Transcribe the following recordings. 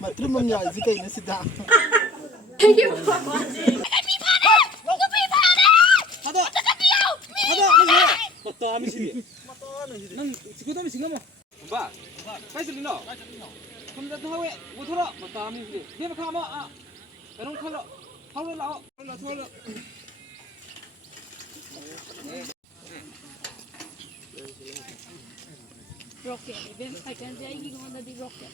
Matrim mong niya, si kayo na si Da. 난 지금 싱가모 봐 파이슬리 너 컴다 하we 모토라 맞다 미슬리 내가 가마 아 그런 컬러 하루 나와 컬러 컬러 rocket ben I can say you want the rocket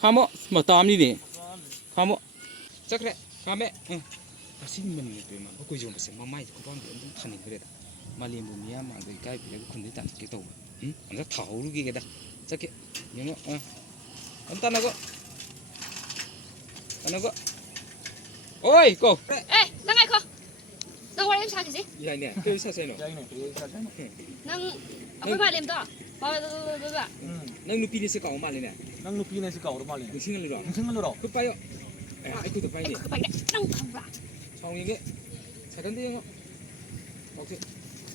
가모 맞다 미니 가모 자 그래 가메 아신 분이 되면 먹고 좀 보세요 마마이 그건 좀 타는 그래다 말림부 미야 망도 가이 비고 근데 단 게 또 응? 안다 타오르게 게다 저게 영어 안타나고 안나고 오이 고 에 나가 이거 너 원래 사기지 야네 그 사세노 난 아빠 말렘 더 봐봐 능 누피니 세 가오 말리네 Nang nupi na si Kao, rumali. 싱을 리로 Ang singal raw. 그 빠요 에 아이고 또 빠이니 그 빨리 난 가라 정이게 작은데 영어 오케이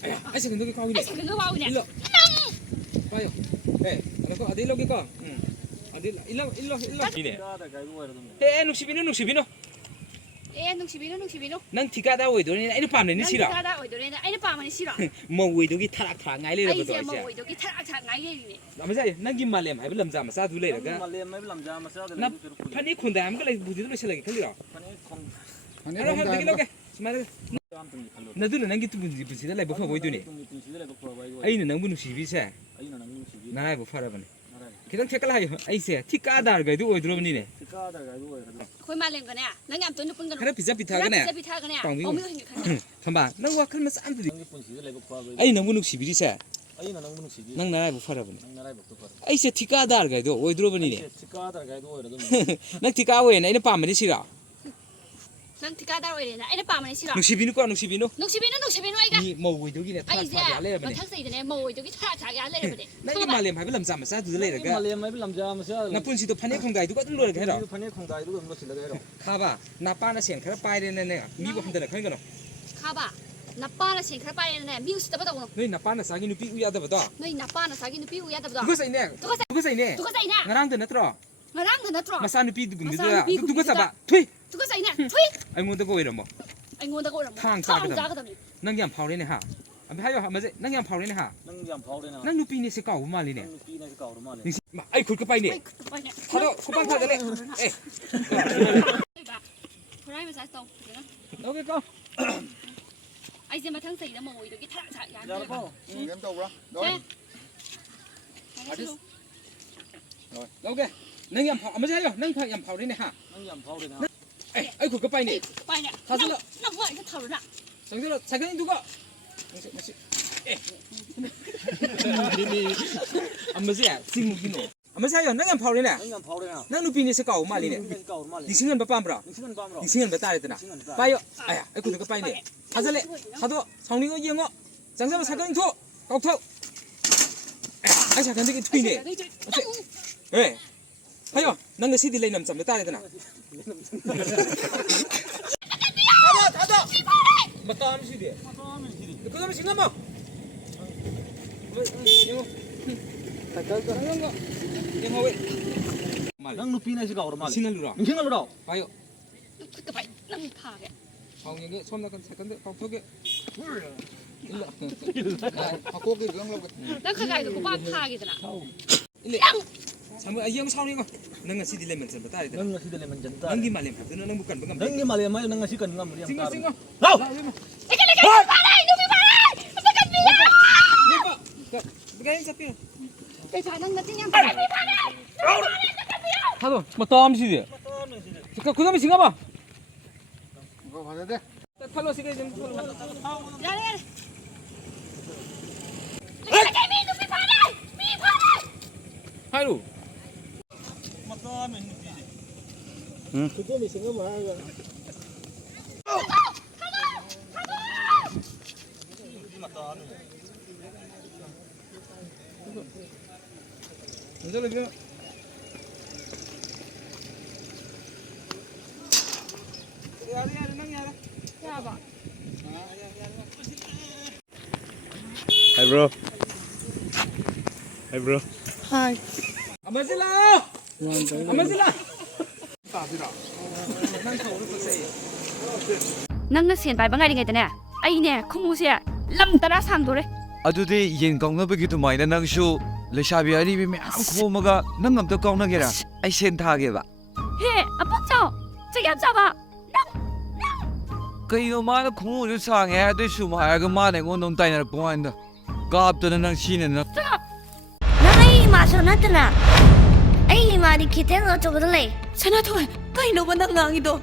아야 아이스 근데 가오니 에 그거 봐 그냥 일로 빠요 에 나거 어디 로기 거 어디 일로 이네 Kada kayo mo rin. 에 눅시비노 에 농시비노 난 티가다 오이도니 아이는 밤네 싫어 가다 오이도네 아이는 밤에 싫어 뭐 오이도기 타락 나이 레 아이제 버도 뭐 오이도기 타락 나이네 남자 난기 말렘 아이 람자 마사 둘레가 Mali may lamja masada 나 파니 콘다 암가 라이 부디도 실라게 클리어 Pani kong 알아 한 되게 로게 스마일 kamtong kalo. 나도는 난기 투분지 부시다 라이 버퍼 오이도니 Kung sila ko pa wai. 아이는 너무 누시비세 Ayun na nang sige. 나라이 버퍼라버니 Naray. 그냥 택깔라요 아이세 티까다르가도 오이도로니네 Kada kayo mo rin. 거기 말렘 거냐 난 암돈 뿐 거냐 하나 비자 비타가네 비타 거냐 빵 어미도 생각하냐 잠바 너 와클면 쌈들이 Nang pun sila ko pa wai. 아이 너무 누시비리세 Ayun na nang sige. 난 나라이 버퍼라버니 Nang naray bukto pa. 아이세 티까다르가도 오이도로버니네 Kada kayo mo rin. 난 티까오에나 이는 밤에 싫어 난 티가다 오이네 아이는 밤에 싫어 누시비누과 농시비노 아이가 니뭐 오이도기네 아이제 타락 알레버니 탁세이드네 뭐 오이도기 타락 알레버니 난기 말렘 하빌 람자 마사 둘레가 Mali may lamja masada. 나 punsi도 판에 공다이도 같은 노래 해라 Pani kong tayo doon mo sila kayo. 가봐 나빠나 생 그래 빠이레네 내가 미고 한다네 그런 거는 가봐 나빠나 생 그래 빠이네 미우스다 보다 오늘 너희 나빠나 사기 누피 우야다 보다 너희 나빠나 사기 누피 우야다 보다 누가 사이네 누가 사이네 누가 사이냐 나랑도 나더라 나랑 그 나트로 마사 누피 누군데 마사 누피 누가 누군데? 사봐 퇴 누가 사이냐 투이 아이모도 거이라 뭐 아이고 내가 오라 탕 자거든 난기안 파오레네 하 아비 하여 맞아 난기안 파오레네 하 Nang jam pawre na. 난 누피니 세까 오말리네 Nang nupi na si Kao rumali. 마 아이 굴거 빠이네 아이 그 빨리 타도 소방 타들래 에 프라이머 사스터 너게 거 아이제 마탕 사이다 뭐 오이도기 타락 야 Jaro po. Game tàu đó. 네 너게 난기안 파 맞아 하여 난 파안 파오레네 하 Nang jam pawre na. 에 아이 굴거 빠이네 빨리 사슬러. 나 뭐야 이거 타르나 정신아 작은이 누가 아마지야 싱무기노 아마지야 난기안 파오레네 Nang jam pawre na. 난 누피니 세까 오말리네 Nang si Kao rumali. 닝싱은 몇 밤브라 Ningsingan pa mo. 닝싱은 몇 달했더나 빠요 아야 아이고 누가 빠이네 하살래 하도 성링어 이영어 장사마 사강이 도 꺾터 아 사강이 투이네 에 하여 난가 시디 레이 남자 몇 달했더나 다다 맞다 시디 그다음에 싱가마 영어 영어 왜 Nang nupi na si Kao rumali. 싱을루라 Nang singal raw. 봐요 그 빨리 난 파게 정에게 손 나간 사건데 꺾터게 일로 Ako cái gương lâu. 난 가가이도 고바 파게잖아 일레 사무 아이영 사오는 거 너가 시디 레몬 좀 따야 돼 Nang si dele man janta. 너기 말렘 하든 너는 못 간다 Nang ni mali may nang si kan ngam riam. 싱거 싱거 Raw. 파라이 누비 파라이 어떡한 미야 예뻐 그게 잡혀 대사 난 나띵냥 파라이 하도 뭐 다음 시디 그다음에 싱가 봐 Có phải thế. 탈로 시게 좀 야래 미 누비 파라이 미 파라이 하루 Kuko ni singa ma. 괜찮아 그냥 야래 야래 낭 야래 야봐 Hi bro. Hi bro. Amazila. Amazila. ꯅꯪꯅ ꯁꯦꯟ ꯄꯥꯏꯕ ꯉꯥꯏꯔꯤꯉꯩꯗꯅꯦ ꯑꯩꯅꯦ ꯈꯣꯡꯎꯁꯦ ꯂꯝ 10 ꯁꯥꯡꯗꯣꯔꯦ ꯑꯗꯨꯗꯤ ꯌꯦꯟ ꯀꯥꯎꯅꯕꯒꯤ ꯑꯗꯨꯃꯥꯏꯅ ꯅꯪꯁꯨ ꯂꯩꯁꯥꯕꯤ ꯑꯔꯤꯕꯤ ꯃꯌꯥꯝ ꯈꯣꯝꯃꯒ ꯅꯪ ꯑꯝꯇ ꯀꯥꯎꯅꯒꯦꯔꯥ ꯑꯩ ꯁꯦꯟ ꯊꯥꯒꯦꯕ ꯍꯦ ꯑꯄꯛꯆꯥꯎ ꯆꯩꯌꯥꯝ ꯆꯥꯕ ꯀꯩꯅꯣ ꯃꯥꯅ ꯈꯣꯡꯎꯞꯁꯨ ꯁꯥꯡꯉꯦ ꯑꯗꯨꯏ ꯁꯨꯝ ꯍꯥꯏꯔꯒ ꯃꯥꯅ ꯑꯩꯉꯣꯟꯗ ꯑꯃꯨꯛ ꯇꯥꯏꯅꯔꯛꯄ ꯋꯥꯅꯤꯗ ꯀꯥꯞꯇꯅ ꯅꯪ ꯁꯤꯅ ꯅꯪ ꯑꯩ ꯏꯃꯥꯁꯨ ꯅꯠꯇꯅ ꯑꯩ ꯏꯃꯥꯗꯤ ꯈꯤꯇꯪ ꯑꯆꯧꯕꯗ ꯂꯩ ꯁꯅꯥꯊꯣꯏ ꯀꯩꯅꯣꯕ ꯅꯪ ꯉꯥꯡꯉꯤꯗꯣ